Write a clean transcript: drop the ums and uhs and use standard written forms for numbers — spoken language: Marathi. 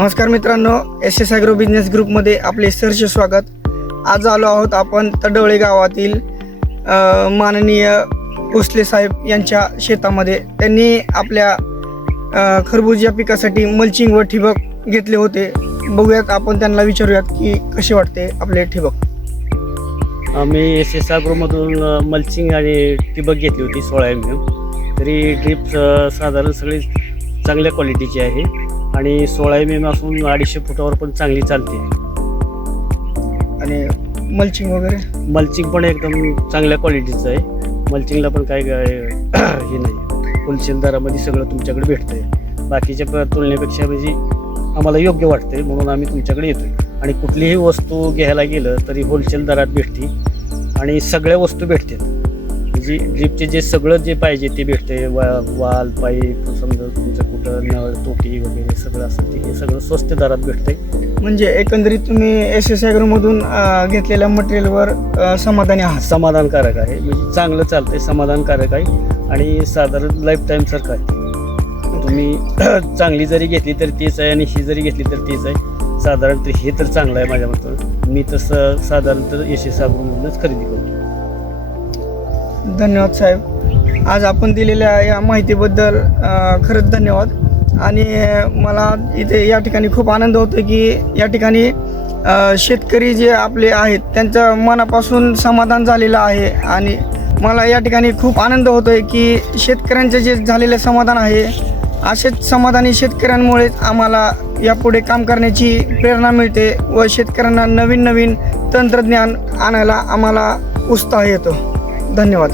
नमस्कार मित्रांनो, SS ॲग्रो बिझनेस ग्रुपमध्ये आपले सहर्ष स्वागत. आज आलो आहोत आपण तडवळे गावातील माननीय भोसले साहेब यांच्या शेतामध्ये. त्यांनी आपल्या खरबूज या पिकासाठी मल्चिंग व ठिबक घेतले होते. बघूयात, आपण त्यांना विचारूयात की कसे वाटते आपले ठिबक. आम्ही SS ॲग्रोमधून मल्चिंग आणि ठिबक घेतली होती 16 mm. तरी ड्रीप साधारण सगळी चांगल्या क्वालिटीची आहे आणि 16 mm असून 250 फुटावर पण चांगली चालते. आणि मल्चिंग वगैरे मल्चिंग पण एकदम चांगल्या क्वालिटीचं आहे. मल्चिंगला पण काय हे नाही, होलसेल दरामध्ये सगळं तुमच्याकडे भेटतं आहे. बाकीच्या तुलनेपेक्षा म्हणजे आम्हाला योग्य वाटते, म्हणून आम्ही तुमच्याकडे येतो आहे. आणि कुठलीही वस्तू घ्यायला गेलं तरी होलसेल दरात भेटते आणि सगळ्या वस्तू भेटतात. म्हणजे ड्रीपचे जे सगळं जे पाहिजे ते भेटते. वाल, पाईप, समजा तुमचं कुठं नळ, तोटी वगैरे सगळं असेल ते हे सगळं स्वस्त दरात भेटते. म्हणजे एकंदरीत तुम्ही SS ॲग्रोमधून घेतलेल्या मटेरियलवर समाधानी आहात? समाधानकारक आहे, म्हणजे चांगलं चालतंय, समाधानकारक आहे आणि साधारण लाईफ टाईमसारखं आहे. तुम्ही चांगली जरी घेतली तर तीच आहे आणि ही जरी घेतली तर तीच आहे. साधारण तर हे तर चांगलं आहे माझ्या मते. मी तसं साधारणतः SS ॲग्रोमधूनच खरेदी करतो. धन्यवाद साहेब, आज आपण दिलेल्या या माहितीबद्दल खरंच धन्यवाद. आणि मला इथे या ठिकाणी खूप आनंद होतो की या ठिकाणी शेतकरी जे आपले आहेत त्यांचं मनापासून समाधान झालेलं आहे. आणि मला या ठिकाणी खूप आनंद होतो आहे की शेतकऱ्यांचं जे झालेलं समाधान आहे, असेच समाधानी शेतकऱ्यांमुळेच आम्हाला यापुढे काम करण्याची प्रेरणा मिळते व शेतकऱ्यांना नवीन नवीन तंत्रज्ञान आणायला आम्हाला उत्साह येतो. धन्यवाद.